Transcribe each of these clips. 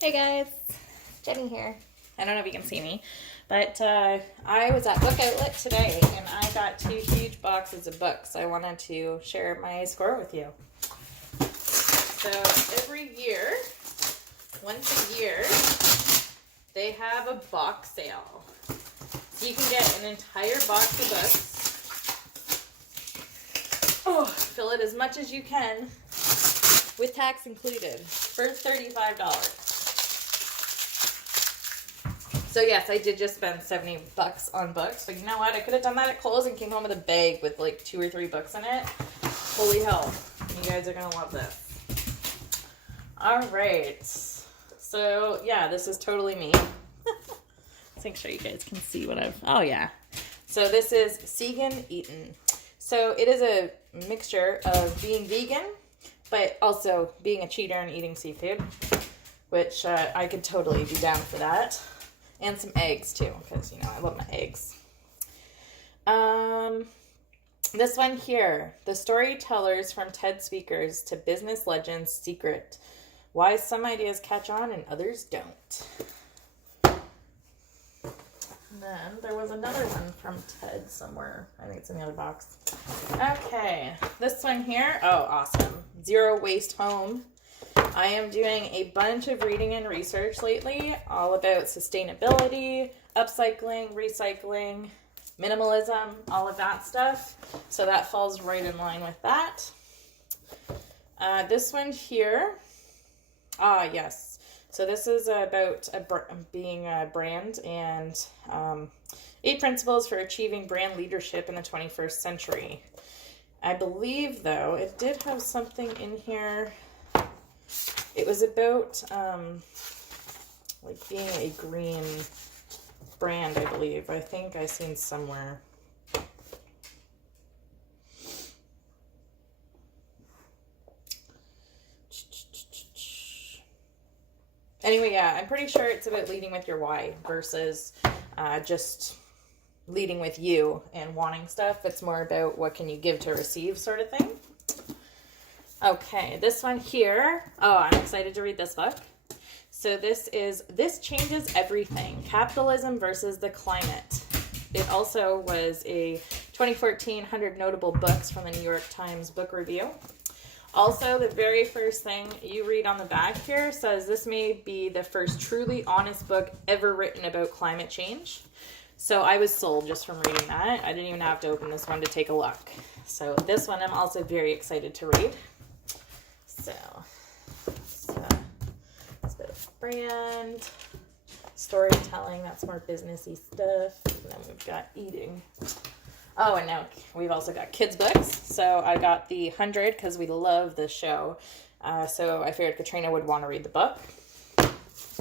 Hey guys, Jenny here. I don't know if you can see me, but I was at Book Outlet today and I got 2 huge boxes of books. I wanted to share my score with you. So every year, once a year, they have a box sale. So you can get an entire box of books. Oh, fill it as much as you can with tax included for $35. So yes, I did just spend $70 on books, but you know what? I could have done that at Kohl's and came home with a bag with like 2 or 3 books in it. Holy hell. You guys are going to love this. All right. So yeah, this is totally me. Let's make sure you guys can see what I've... Oh yeah. So this is Segan Eaten. So it is a mixture of being vegan, but also being a cheater and eating seafood, which I could totally be down for that. And some eggs, too, because, you know, I love my eggs. This one here, The Storytellers from TED Speakers to Business Legends Secret. Why some ideas catch on and others don't. And then there was another one from TED somewhere. I think it's in the other box. Okay, this one here. Oh, awesome. Zero Waste Home. I am doing a bunch of reading and research lately, all about sustainability, upcycling, recycling, minimalism, all of that stuff. So that falls right in line with that. This one here, yes. So this is about being a brand and 8 principles for achieving brand leadership in the 21st century. I believe, though, it did have something in here. It was about, like being a green brand, I believe. I think I seen somewhere. Anyway, yeah, I'm pretty sure it's about leading with your why versus just leading with you and wanting stuff. It's more about what can you give to receive sort of thing. Okay, this one here. Oh, I'm excited to read this book. So this Changes Everything, Capitalism versus the Climate. It also was a 2014 100 Notable Books from the New York Times Book Review. Also, the very first thing you read on the back here says this may be the first truly honest book ever written about climate change. So I was sold just from reading that. I didn't even have to open this one to take a look. So this one I'm also very excited to read. So, it's a bit of brand, storytelling, that's more businessy stuff. And then we've got eating. Oh, and now we've also got kids' books. So I got the 100 because we love this show. So I figured Katrina would want to read the book.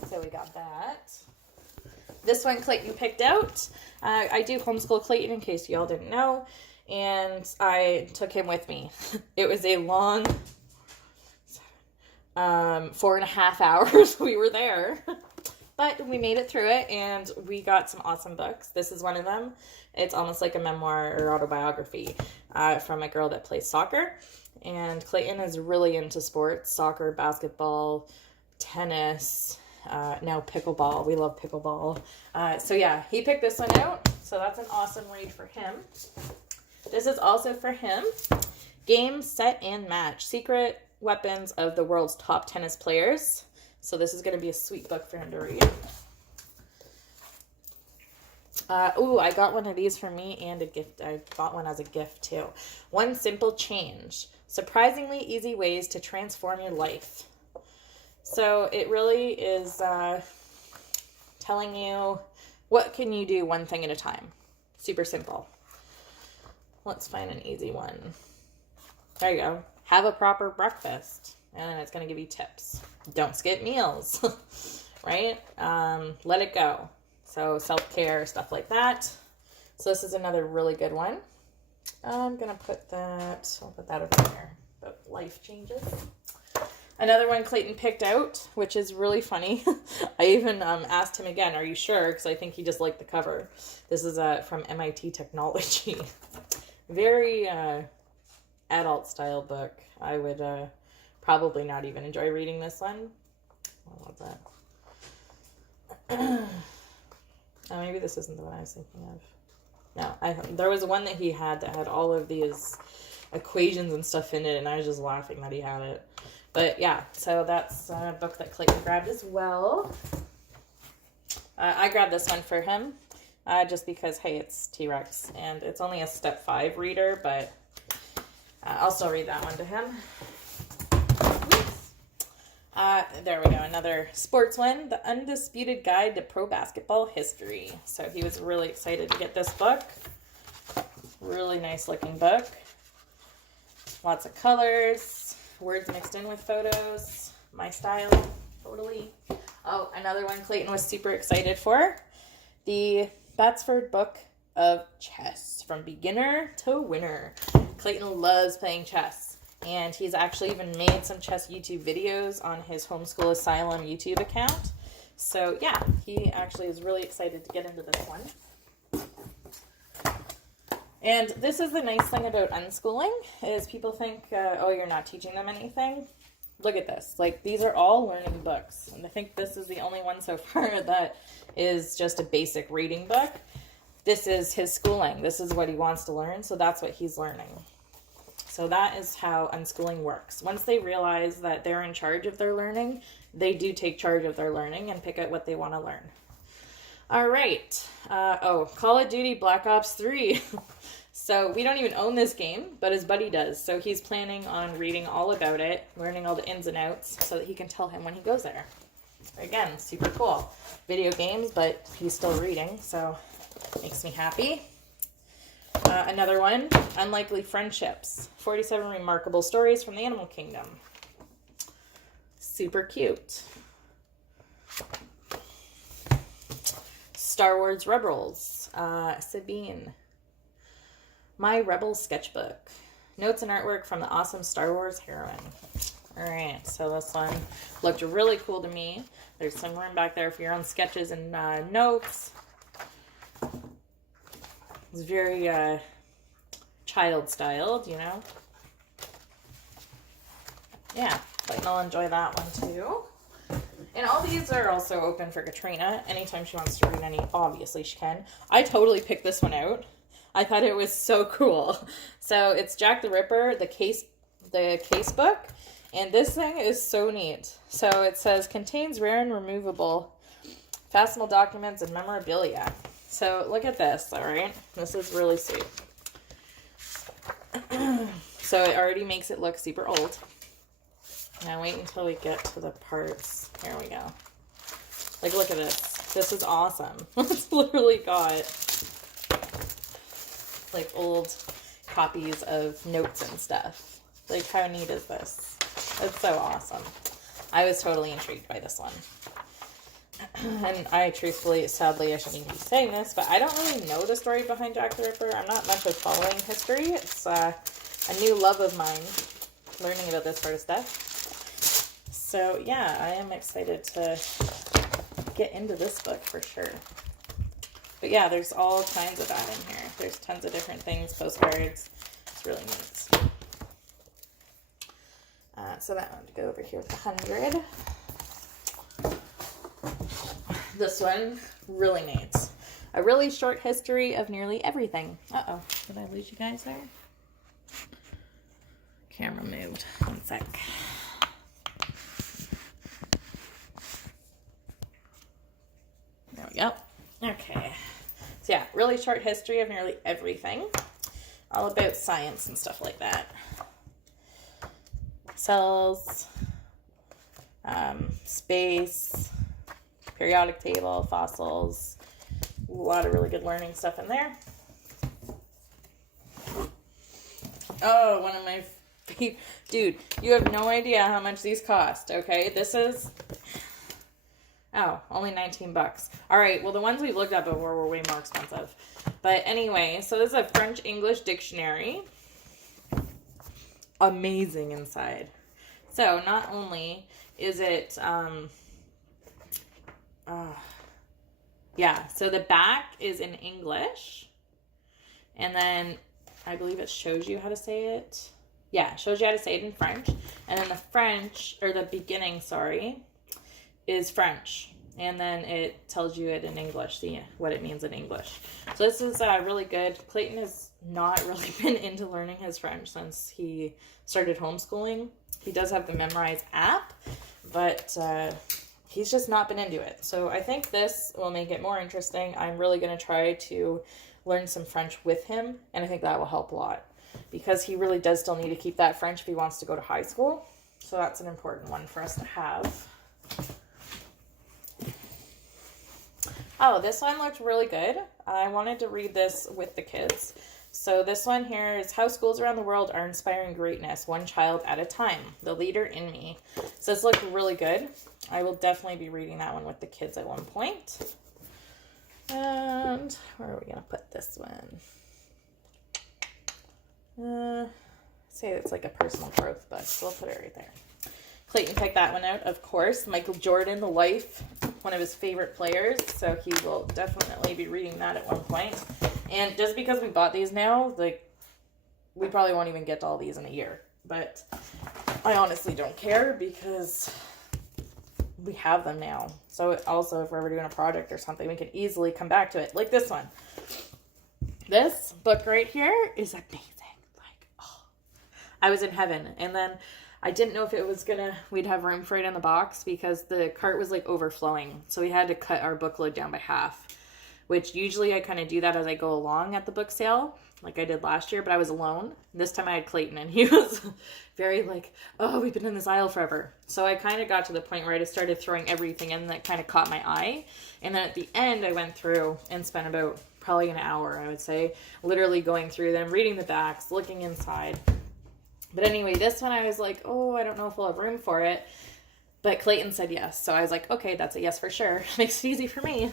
So we got that. This one Clayton picked out. I do homeschool Clayton in case y'all didn't know. And I took him with me. It was a long... 4.5 hours we were there, but we made it through it and we got some awesome books. This is one of them. It's almost like a memoir or autobiography from a girl that plays soccer, and Clayton is really into sports: soccer, basketball, tennis, now pickleball. We love pickleball. So yeah, he picked this one out, so that's an awesome read for him. This is also for him. Game, Set, and Match: Secret Weapons of the World's Top Tennis Players. So this is going to be a sweet book for him to read. I got one of these for me and a gift. I bought one as a gift too. One Simple Change: Surprisingly Easy Ways to Transform Your Life. So it really is telling you what can you do one thing at a time. Super simple. Let's find an easy one. There you go. Have a proper breakfast. And then it's going to give you tips. Don't skip meals. Right? Let it go. So self-care, stuff like that. So this is another really good one. I'm going to put that, I'll put that over there. But life changes. Another one Clayton picked out, which is really funny. I even asked him again, are you sure? Because I think he just liked the cover. This is from MIT Technology. Very adult style book. I would probably not even enjoy reading this one. What was that? Oh, maybe this isn't the one I was thinking of. No, there was one that he had that had all of these equations and stuff in it, and I was just laughing that he had it. But yeah, so that's a book that Clayton grabbed as well. I grabbed this one for him, just because, hey, it's T-Rex, and it's only a step 5 reader, but I'll still read that one to him. There we go, another sports one, The Undisputed Guide to Pro Basketball History. So he was really excited to get this book. Really nice looking book. Lots of colors, words mixed in with photos. My style, totally. Oh, another one Clayton was super excited for. The Batsford Book of Chess, From Beginner to Winner. Clayton loves playing chess. And he's actually even made some chess YouTube videos on his Homeschool Asylum YouTube account. So yeah, he actually is really excited to get into this one. And this is the nice thing about unschooling, is people think, oh, you're not teaching them anything. Look at this. Like, these are all learning books. And I think this is the only one so far that is just a basic reading book. This is his schooling. This is what he wants to learn, so that's what he's learning. So that is how unschooling works. Once they realize that they're in charge of their learning, they do take charge of their learning and pick out what they want to learn. All right. Call of Duty Black Ops 3. So we don't even own this game, but his buddy does. So he's planning on reading all about it, learning all the ins and outs, so that he can tell him when he goes there. Again, super cool. Video games, but he's still reading, so makes me happy. Another one, Unlikely Friendships, 47 Remarkable Stories from the Animal Kingdom. Super cute. Star Wars Rebels, Sabine. My Rebel Sketchbook, notes and artwork from the awesome Star Wars heroine. All right, so this one looked really cool to me. There's some room back there for your own sketches and notes. It's very child-styled, you know. Yeah, Clayton will enjoy that one too. And all these are also open for Katrina. Anytime she wants to read any, obviously she can. I totally picked this one out. I thought it was so cool. So it's Jack the Ripper, the case book. And this thing is so neat. So it says, contains rare and removable fastenable documents and memorabilia. So look at this, all right? This is really sweet. So it already makes it look super old. Now wait until we get to the parts. Here we go. Like, look at this. This is awesome. It's literally got like old copies of notes and stuff. Like, how neat is this? It's so awesome. I was totally intrigued by this one. And I truthfully, sadly, I shouldn't even be saying this, but I don't really know the story behind Jack the Ripper. I'm not much with following history. It's a new love of mine, learning about this sort of stuff. So yeah, I am excited to get into this book for sure. But yeah, there's all kinds of that in here. There's tons of different things, postcards. It's really neat. So that one to go over here with 100. This one, really neat. A really short history of nearly everything. Uh-oh, did I lose you guys there? Camera moved. One sec. There we go. Okay. So yeah, really short history of nearly everything. All about science and stuff like that. Cells, space, periodic table, fossils, a lot of really good learning stuff in there. Oh, one of my favorite, dude, you have no idea how much these cost, okay? This is, oh, only 19 bucks. All right, well, the ones we've looked at before were way more expensive. But anyway, so this is a French-English dictionary. Amazing inside. So not only is it, yeah, so the back is in English, and then I believe it shows you how to say it. Yeah, it shows you how to say it in French, and then the French, or the beginning, sorry, is French. and then it tells you it in English, what it means in English. So this is really good. Clayton has not really been into learning his French since he started homeschooling. He does have the Memrise app, but he's just not been into it. So I think this will make it more interesting. I'm really going to try to learn some French with him, and I think that will help a lot because he really does still need to keep that French if he wants to go to high school. So that's an important one for us to have. Oh, this one looked really good. I wanted to read this with the kids. So this one here is How Schools Around the World Are Inspiring Greatness, One Child at a Time, The Leader in Me. So this looked really good. I will definitely be reading that one with the kids at one point. And where are we going to put this one? Say it's like a personal growth book, so we'll put it right there. Clayton picked that one out, of course. Michael Jordan, The Life, one of his favorite players, so he will definitely be reading that at one point. And just because we bought these now, like, we probably won't even get to all these in a year. But I honestly don't care because we have them now. So also, if we're ever doing a project or something, we can easily come back to it. Like this one. This book right here is amazing. Like, oh, I was in heaven. And then I didn't know if it was we'd have room for it in the box because the cart was like overflowing. So we had to cut our book load down by half, which usually I kind of do that as I go along at the book sale, like I did last year, but I was alone. This time I had Clayton, and he was very like, oh, we've been in this aisle forever. So I kind of got to the point where I just started throwing everything in that kind of caught my eye. And then at the end, I went through and spent about probably an hour, I would say, literally going through them, reading the backs, looking inside. But anyway, this one I was like, oh, I don't know if we'll have room for it. But Clayton said yes. So I was like, okay, that's a yes for sure. Makes it easy for me.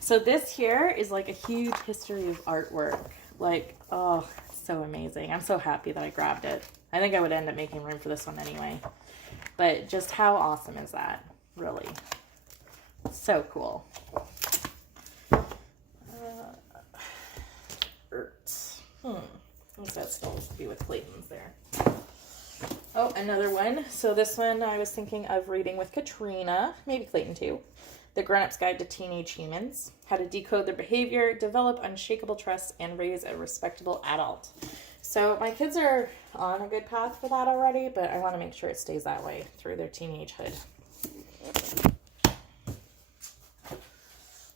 So this here is like a huge history of artwork. Like, oh, so amazing. I'm so happy that I grabbed it. I think I would end up making room for this one anyway. But just how awesome is that? Really. So cool. I guess that still be with Clayton's there. Oh, another one. So this one I was thinking of reading with Katrina, maybe Clayton too. The Grown-Up's Guide to Teenage Humans. How to decode their behavior, develop unshakable trust, and raise a respectable adult. So my kids are on a good path for that already, but I want to make sure it stays that way through their teenagehood.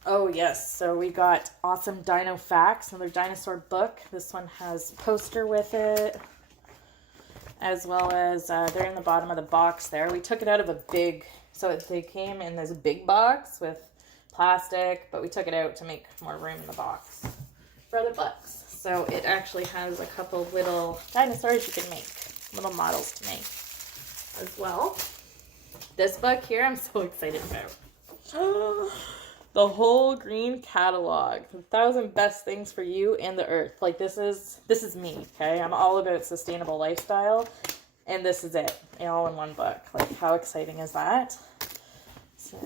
Oh, yes. So we got Awesome Dino Facts, another dinosaur book. This one has poster with it, as well as they're in the bottom of the box there. We took it out of a big, so they came in this big box with plastic, but we took it out to make more room in the box for other books. So it actually has a couple little dinosaurs you can make, little models to make as well. This book here I'm so excited about. The whole green catalog, 1,000 best things for you and the earth. Like this is me, okay? I'm all about sustainable lifestyle, and this is it, all in one book. Like how exciting is that? So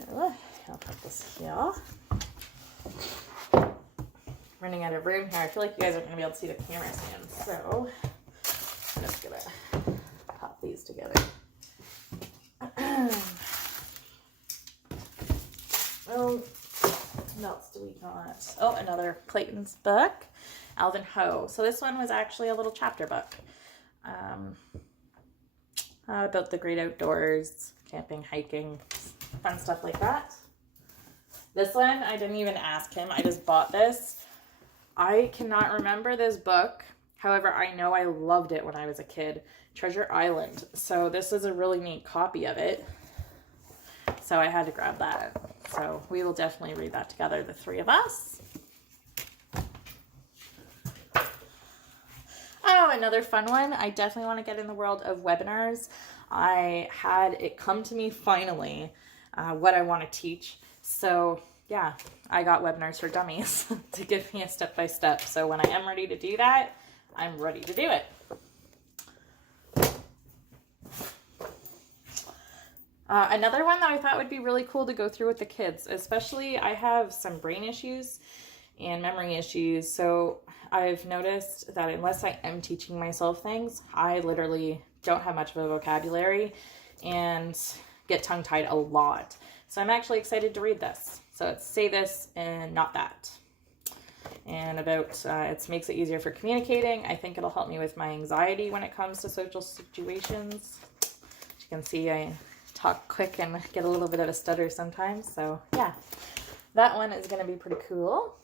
I'll put this here. Running out of room here. I feel like you guys aren't gonna be able to see the camera stand, so I'm just gonna pop these together. Oh. What else do we got? Oh, another Clayton's book, Alvin Ho. So this one was actually a little chapter book about the great outdoors, camping, hiking, fun stuff like that. This one, I didn't even ask him. I just bought this. I cannot remember this book. However, I know I loved it when I was a kid. Treasure Island. So this is a really neat copy of it. So I had to grab that. So we will definitely read that together, the three of us. Oh, another fun one. I definitely want to get in the world of webinars. I had it come to me finally, what I want to teach. So yeah, I got Webinars for Dummies to give me a step-by-step. So when I am ready to do that, I'm ready to do it. Another one that I thought would be really cool to go through with the kids, especially I have some brain issues and memory issues. So I've noticed that unless I am teaching myself things, I literally don't have much of a vocabulary. And get tongue-tied a lot. So I'm actually excited to read this. So it's say this and not that. And about, it makes it easier for communicating. I think it'll help me with my anxiety when it comes to social situations. As you can see, I talk quick and get a little bit of a stutter sometimes. So yeah, that one is going to be pretty cool.